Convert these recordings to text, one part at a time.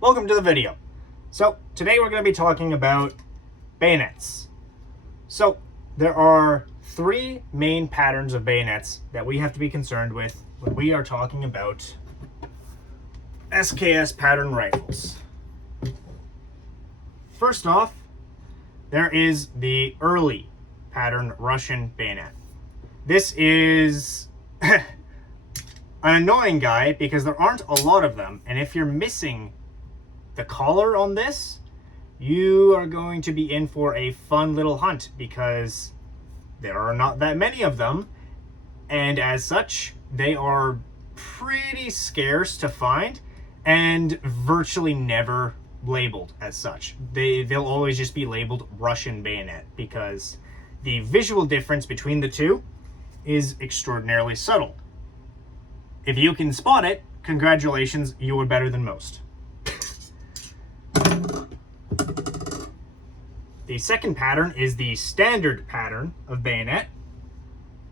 Welcome to the video. So today we're going to be talking about bayonets. So there are three main patterns of bayonets that we have to be concerned with when we are talking about SKS pattern rifles. First off, there is the early pattern Russian bayonet. This is an annoying guy because there aren't a lot of them, and if you're missing the collar on this, you are going to be in for a fun little hunt because there are not that many of them, and as such they are pretty scarce to find and virtually never labeled as such. They'll always just be labeled Russian bayonet because the visual difference between the two is extraordinarily subtle. If you can spot it, congratulations, you are better than most. The second pattern is the standard pattern of bayonet.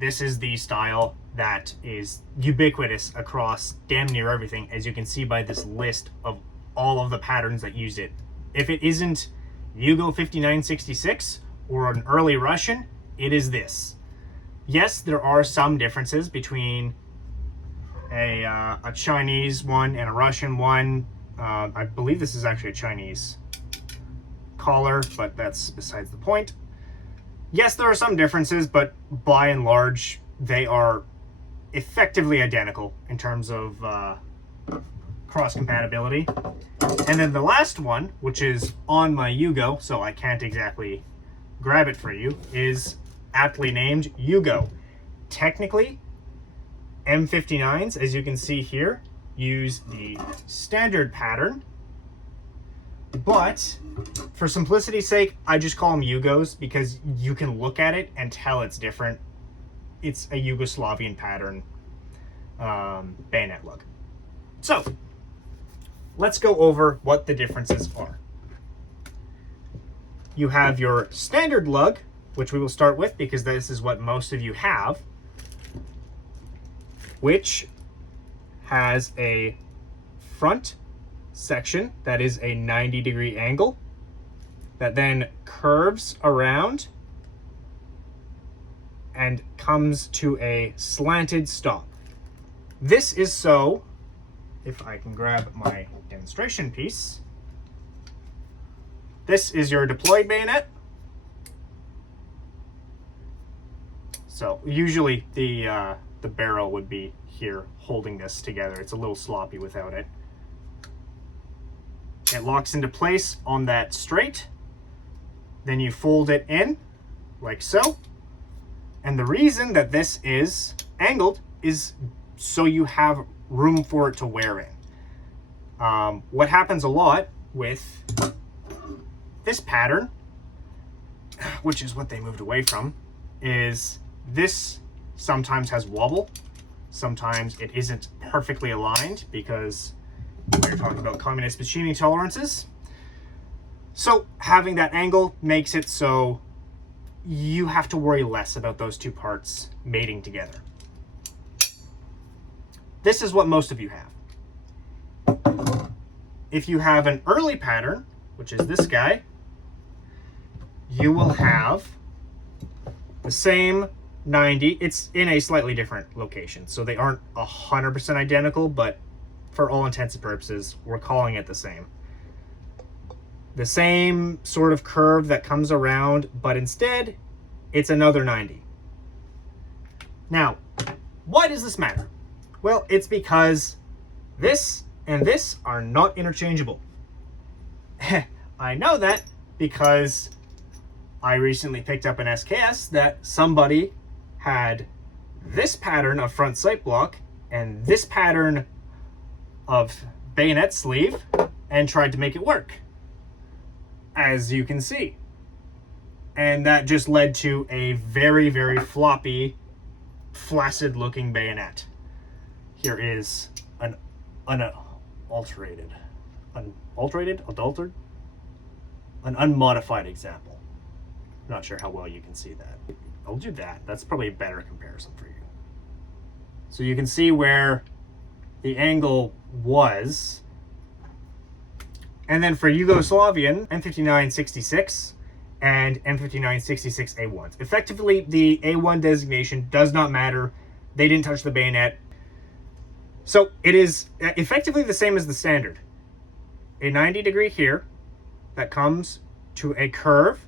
This is the style that is ubiquitous across damn near everything, as you can see by this list of all of the patterns that use it. If it isn't Yugo 5966 or an early Russian, it is this. Yes, there are some differences between a Chinese one and a Russian one. I believe this is actually a Chinese collar, but that's besides the point. Yes, there are some differences, but by and large, they are effectively identical in terms of cross compatibility. And then the last one, which is on my Yugo, so I can't exactly grab it for you, is aptly named Yugo. Technically, M59s, as you can see here, use the standard pattern, but for simplicity's sake, I just call them Yugos because you can look at it and tell it's different. It's a Yugoslavian pattern bayonet lug. So let's go over what the differences are. You have your standard lug, which we will start with because this is what most of you have, which has a front section that is a 90-degree angle that then curves around and comes to a slanted stop. This is so, if I can grab my demonstration piece, this is your deployed bayonet. So usually the barrel would be here holding this together. It's a little sloppy without it. It locks into place on that straight. Then you fold it in like so. And the reason that this is angled is so you have room for it to wear in. What happens a lot with this pattern, which is what they moved away from, is this sometimes has wobble. Sometimes it isn't perfectly aligned because we're talking about communist machining tolerances. So having that angle makes it so you have to worry less about those two parts mating together. This is what most of you have. If you have an early pattern, which is this guy, you will have the same 90. It's in a slightly different location, so they aren't 100% identical, but for all intents and purposes, we're calling it the same. The same sort of curve that comes around, but instead, it's another 90. Now, why does this matter? Well, it's because this and this are not interchangeable. I know that because I recently picked up an SKS that somebody had this pattern of front sight block and this pattern of bayonet sleeve and tried to make it work, as you can see. And that just led to a very, very floppy, flaccid looking bayonet. Here is an unmodified example. I'm not sure how well you can see that. I'll do that. That's probably a better comparison for you. So you can see where the angle was And then for Yugoslavian, M5966 and M5966 A1s. Effectively, the A1 designation does not matter. They didn't touch the bayonet. So it is effectively the same as the standard. A 90 degree here that comes to a curve,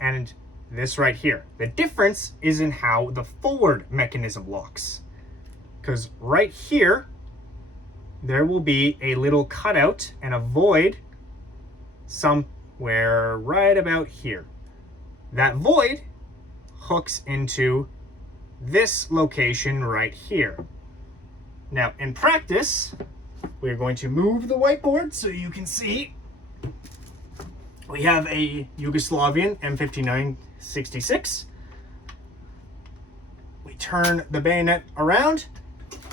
and this right here. The difference is in how the forward mechanism locks. Because right here, there will be a little cutout and a void somewhere right about here. That void hooks into this location right here. Now, in practice, we're going to move the whiteboard so you can see. We have a Yugoslavian M5966. We turn the bayonet around,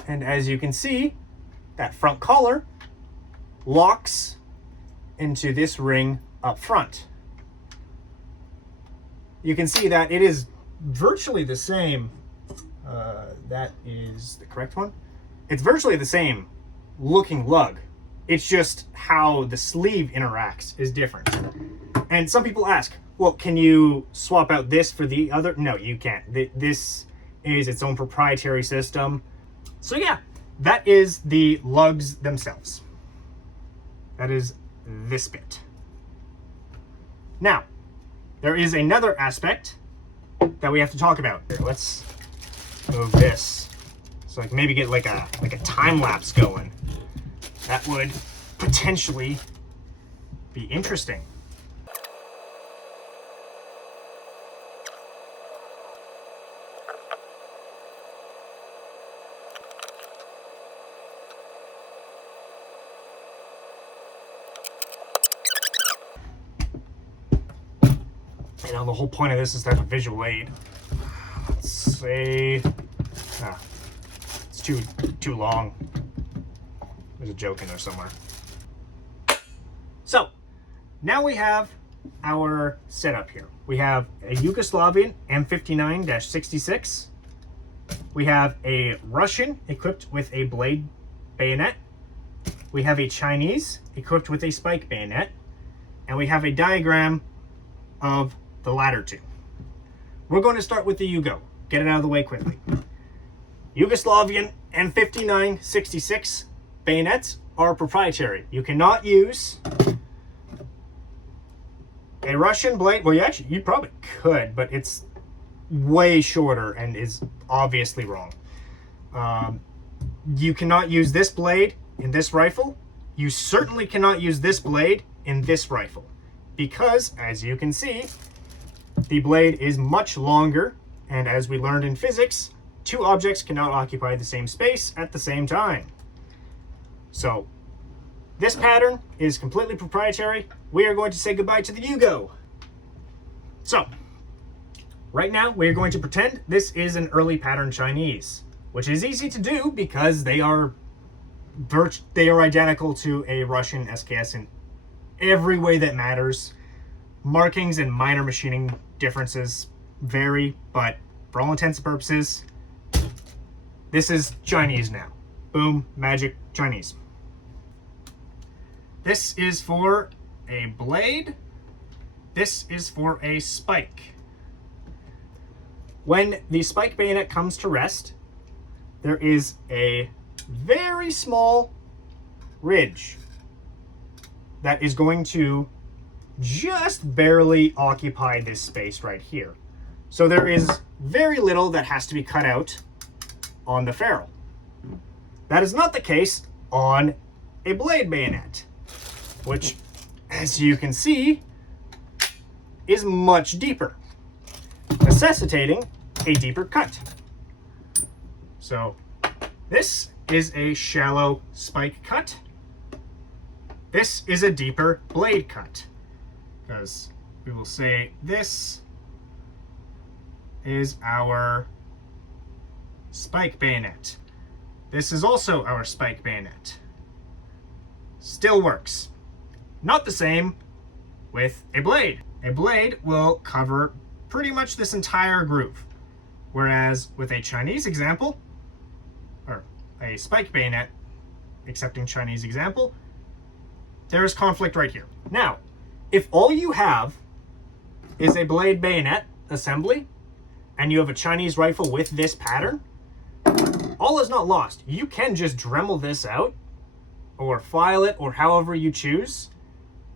and as you can see, that front collar locks into this ring up front. You can see that it is virtually the same. That is the correct one. It's virtually the same looking lug. It's just how the sleeve interacts is different. And some people ask, well, can you swap out this for the other? No, you can't. This is its own proprietary system. So yeah, that is the lugs themselves. That is this bit. Now, there is another aspect that we have to talk about. Here, let's move this. So I can maybe get like a time lapse going. That would potentially be interesting. You know, the whole point of this is to have a visual aid. Let's say, it's too long. There's a joke in there somewhere. So, now we have our setup here. We have a Yugoslavian M59-66. We have a Russian equipped with a blade bayonet. We have a Chinese equipped with a spike bayonet. And we have a diagram of the latter two. We're going to start with the Yugo. Get it out of the way quickly. Yugoslavian M59-66 bayonets are proprietary. You cannot use a Russian blade. Well, you probably could, but it's way shorter and is obviously wrong. You cannot use this blade in this rifle. You certainly cannot use this blade in this rifle because, as you can see, the blade is much longer, and as we learned in physics, two objects cannot occupy the same space at the same time. So, this pattern is completely proprietary. We are going to say goodbye to the Yugo. So, right now we're going to pretend this is an early pattern Chinese, which is easy to do because they are identical to a Russian SKS in every way that matters. Markings and minor machining differences vary, but for all intents and purposes, this is Chinese now. Boom, magic, Chinese. This is for a blade. This is for a spike. When the spike bayonet comes to rest, there is a very small ridge that is going to just barely occupy this space right here. So there is very little that has to be cut out on the ferrule. That is not the case on a blade bayonet, which, as you can see, is much deeper, necessitating a deeper cut. So this is a shallow spike cut. This is a deeper blade cut, because we will say this is our spike bayonet. This is also our spike bayonet. Still works. Not the same with a blade. A blade will cover pretty much this entire groove, whereas with a Chinese example, or a spike bayonet, accepting Chinese example, there is conflict right here. Now, if all you have is a blade bayonet assembly, and you have a Chinese rifle with this pattern, all is not lost. You can just Dremel this out, or file it, or however you choose,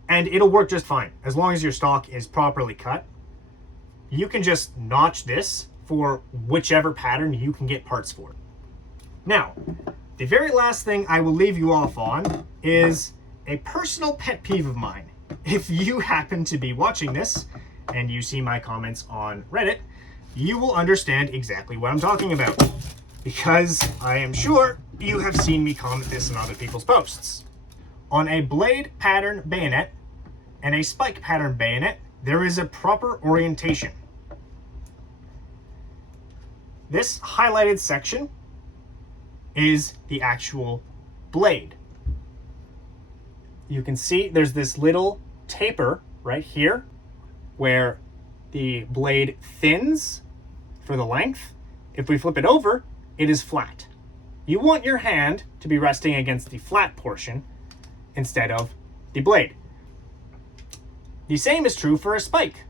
and it'll work just fine, as long as your stock is properly cut. You can just notch this for whichever pattern you can get parts for. Now, the very last thing I will leave you off on is a personal pet peeve of mine. If you happen to be watching this, and you see my comments on Reddit, you will understand exactly what I'm talking about, because I am sure you have seen me comment this in other people's posts. On a blade pattern bayonet and a spike pattern bayonet, there is a proper orientation. This highlighted section is the actual blade. You can see there's this little taper right here where the blade thins for the length. If we flip it over, it is flat. You want your hand to be resting against the flat portion instead of the blade. The same is true for a spike.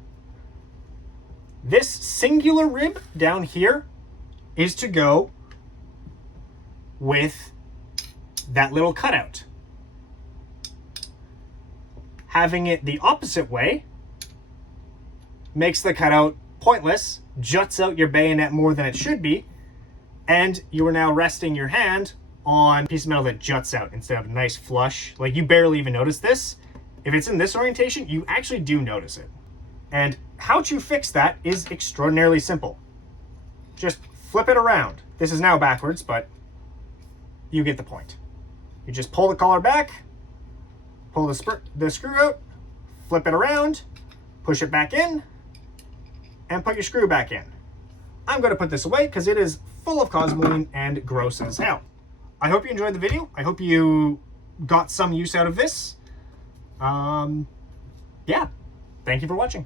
This singular rib down here is to go with that little cutout. Having it the opposite way makes the cutout pointless, juts out your bayonet more than it should be, and you are now resting your hand on a piece of metal that juts out instead of a nice flush. Like, you barely even notice this. If it's in this orientation, you actually do notice it. And how to fix that is extraordinarily simple. Just flip it around. This is now backwards, but you get the point. You just pull the collar back, pull the screw out, flip it around, push it back in, and put your screw back in. I'm going to put this away because it is full of cosmoline and gross as hell. I hope you enjoyed the video. I hope you got some use out of this. Yeah, thank you for watching.